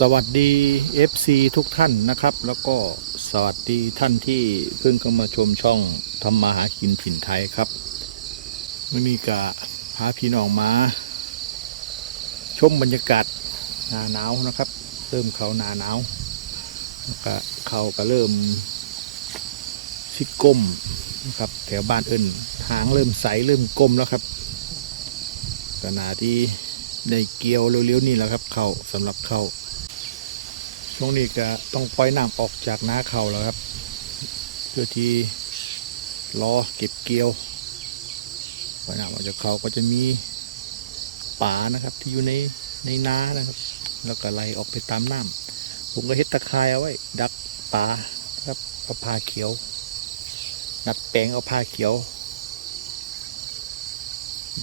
สวัสดี FC ทุกท่านนะครับ แล้วก็สวัสดีท่านที่เพิ่งเข้ามาชมช่องทำมาหากินถิ่นไทยครับมื่อนี้กะพาพี่น้องมา ชมบรรยากาศหนาหนาวนะครับ เริ่มเขาหนาหนาวแล้วก็เขาก็เริ่มสิดก้มนะครับ แถวบ้านเอิญทางเริ่มใสเริ่มก้มแล้วครับขณะที่ได้เกี่ยวเร็วๆนี่แหละครับ เขาสำหรับเขา ช่วงนี้ก็ต้องปล่อยน้ำออกจากนาเขาแล้วครับ เพื่อที่รอเก็บเกี่ยวปล่อยน้ำออกจากเขาก็จะมีป่านะครับที่อยู่ในในนานะครับ แล้วก็ไหลออกไปตามน้ำผมก็เฮ็ดตะข่ายเอาไว้ ดักป่าครับเอาผ้าเขียว นัดแปลงเอาผ้าเขียว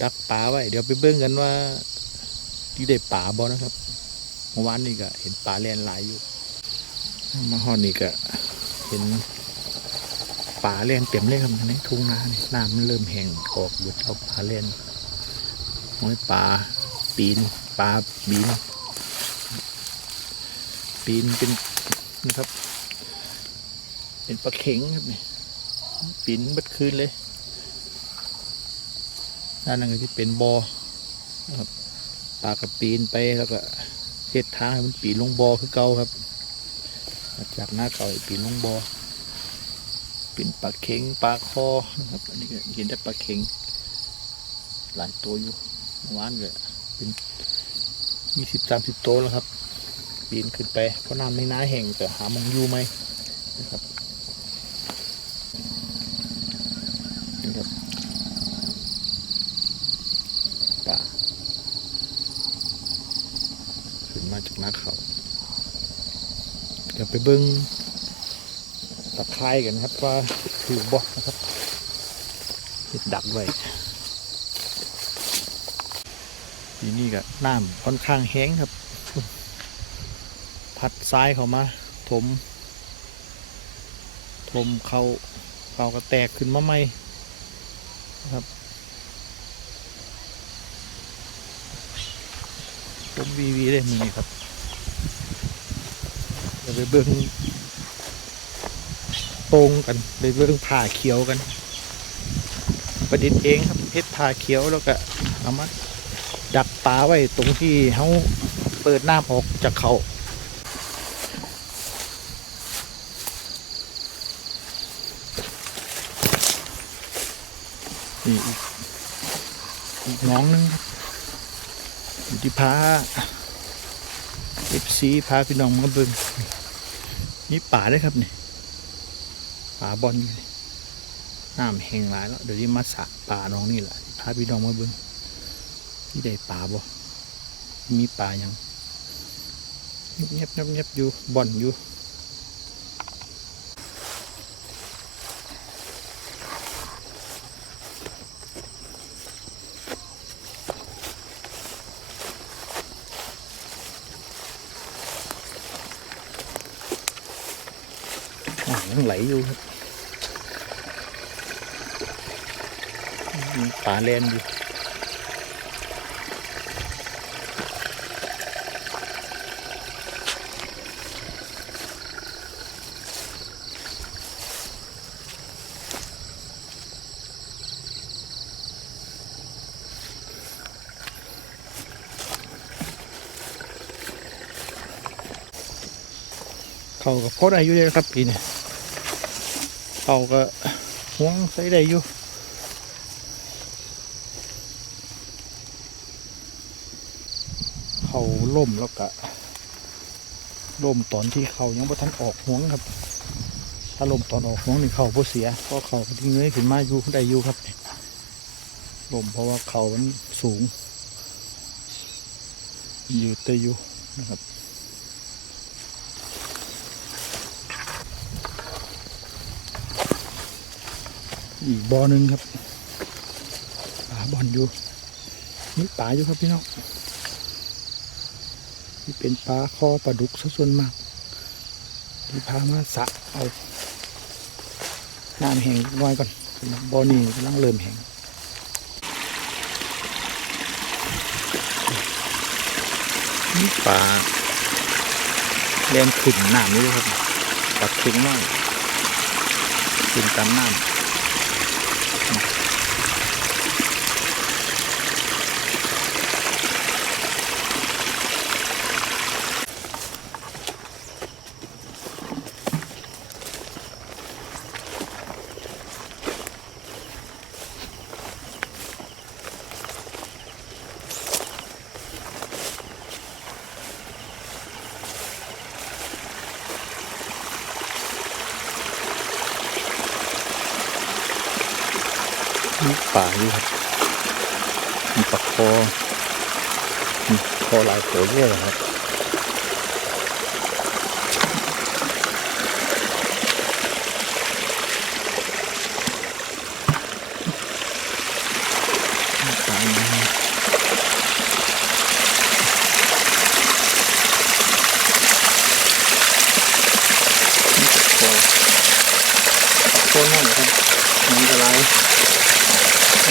ดักป่าไว้ เดี๋ยวไปเบิ่งกันว่าที่ได้ป่าบ่นะครับ เมื่อวานนี่ก็เห็นปลาแล่นหลายอยู่มาฮอดนี่ก็เห็นปลาแล่นเต็มเลยครับในทุ่งนานี่น้ำมันเริ่มแห้งออกหยุดเอาปลาแล่นห้อยปลาปีนปลาบีนปีนเป็นนะครับ เป็นปลาเข็งครับนี่ปีนบัดคืนเลยด้านนั้นก็ที่เป็นบอนะครับปลากระปีนไปแล้วก็ เฮ็ดทางให้มันปีนลงบอคือเก่าครับ จากหน้าเก่าปีนลงบอเป็นปลาเข็งปลาคอนะครับอันนี้ก็เห็นได้ปลาเข็งหลายตัวอยู่หวานก็เป็นมีสิบสามสิบตัวแล้วครับปีนขึ้นไปเพราะน้ำในน้าแห้งแต่หามองอยู่ไหมนะครับนี่ครับปลา ขึ้ นาจากเขาเดี๋ยวไปเบิ้งตะไคร้กันครับว่าถือบ่นะครับเห็ดดักไว้ทีนี้ก็น้ำค่อนข้างแห้งครับ พัดซ้ายเข้ามา ถม ถมเขาเขาก็แตกขึ้นมาใหม่ครับผมวีวีเลยมือนี้ครับ ไปเบิ้งตรงกันไปเบิ้งผ่าเขียวกัน ประดิษฐ์เองครับเพชรผ่าเขียวแล้วก็เอามาดักปลาไว้ตรงที่เขาเปิดน้ำออกจากเขานี่อีกน้องหนึงที่พาเอฟซีพาพี่น้องมาเบิ่ง นี่ป่าด้วยครับเนี่ยป่าบอลอยู่นี่น้ำแห้งหลายแล้วเดี๋ยวนี้มาสะป่าน้องนี่แหละพาพี่น้องมาเบิ่งที่ได้ป่าบ่มีป่ายังเงียบเงียบเงียบอยู่บอลอยู่ อ๋อยังไหลอยู่ครับป่าแลนอยู่เขาก็พอได้อายู่เลยครับปีนี้ เขาก็ห่วงใส่ได้อยู่เขาล่มแล้วก็ล่มตอนที่เขายังบ่ทันออกห่วงครับ ถ้าล่มตอนออกห่วงนี่เขาบ่เสียเพราะเขาที่เงยขึ้นมาอยู่ได้อยู่ครับล่มเพราะว่าเขามันสูง อยู่เตยอยู่นะครับ อีกบ่อหนึ่งครับปลาบอลอยู่มีปลาอยู่ครับพี่น้องที่เป็นปลาคอปลาดุกส่วนมากที่พามาสะเอาน้ำแห้งน้อยก่อนบ่อนี้กำลังเริ่มแห้งมีปลาเรียนขึ้นน้ำนี่เลยครับปัดเค็งน้อยขึ้นตามน้ำมี ป่าอยู่ครับมีปลาคอมีคอหลายตัวเยอะครับมีปลาอยู่มีปลาคอปลาคอนั่นเหรอครับมันจะไร อ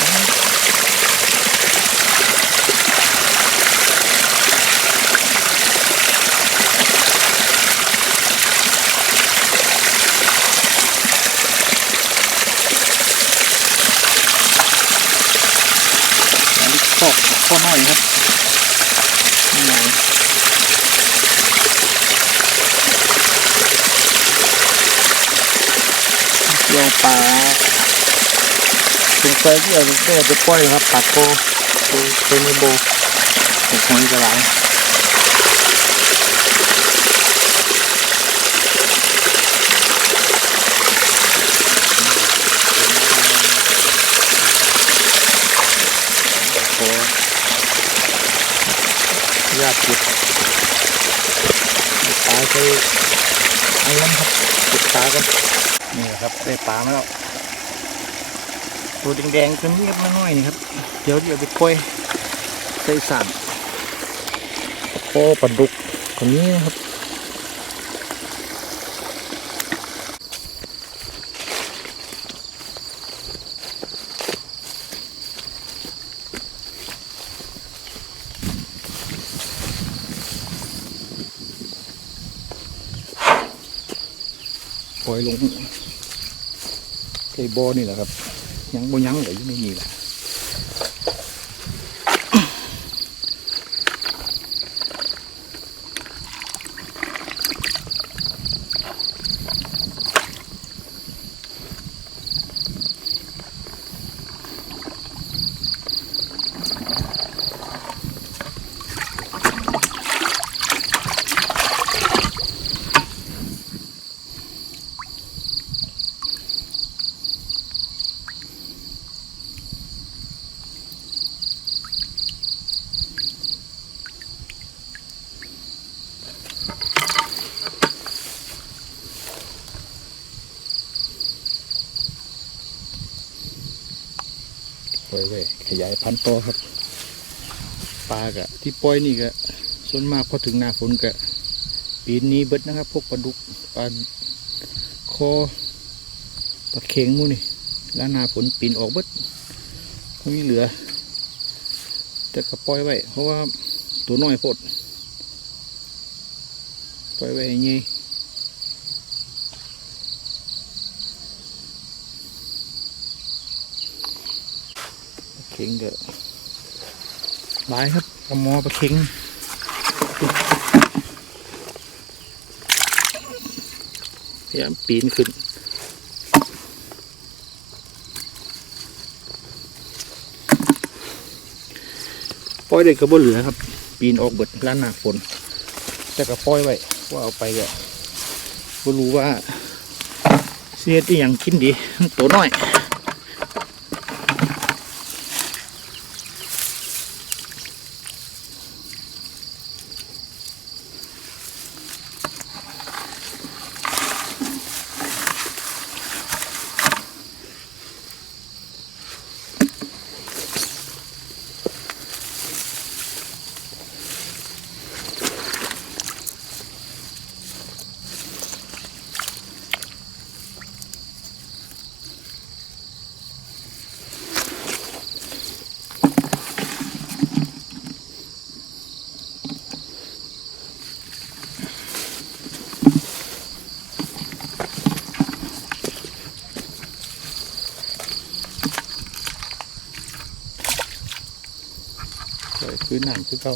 ันนี้ตอกข้อน้อยครับนี่ไงเกี่ยวปลา ตรงไฟที่เราก็จะปล่อยครับปลาโคตัวตัวในโบของคนจะหลายโคยากจุดปลาใช้ไอ้นั่นครับจุดปลากันนี่ครับได้ปลามาแล้ว ตัวแดงๆตัวนี้ครับน้อยๆนี่ครับ เดี๋ยวเดี๋ยวไปกล้วยใส่สารโคปลาดุกคนนี้นะครับปล่อยลงไอ้บ่อนี่แหละครับ ยังบ่ยังเลยยังไม่มีแหละ ปล่อยไว้ขยายพันธุ์ต่อครับปลากะที่ปล่อยนี่ก็ส่วนมากพอถึงหน้าฝนก็ปีนี้เบิดนะครับ พวกปลาดุกปลาคอปลาเข็งมูนี่แล้วหน้าฝนปีนออกเบิดคงมีเหลือแต่ก็ปล่อยไว้เพราะว่าตัวน้อยพดปล่อยไว้อย่างนี้ ปลาเข็งก็หลายครับปลาหมอปลาเข็งพยายามปีนขึ้นปล่อยเด็กกระบเหลือครับ ปีนออกเบิดล้านหนาฝนแต่ก็ปล่อยไว้ว่าเอาไปก็บ่รู้ว่าเสียที่ยังกินดีตัวน้อย นังคือเก่า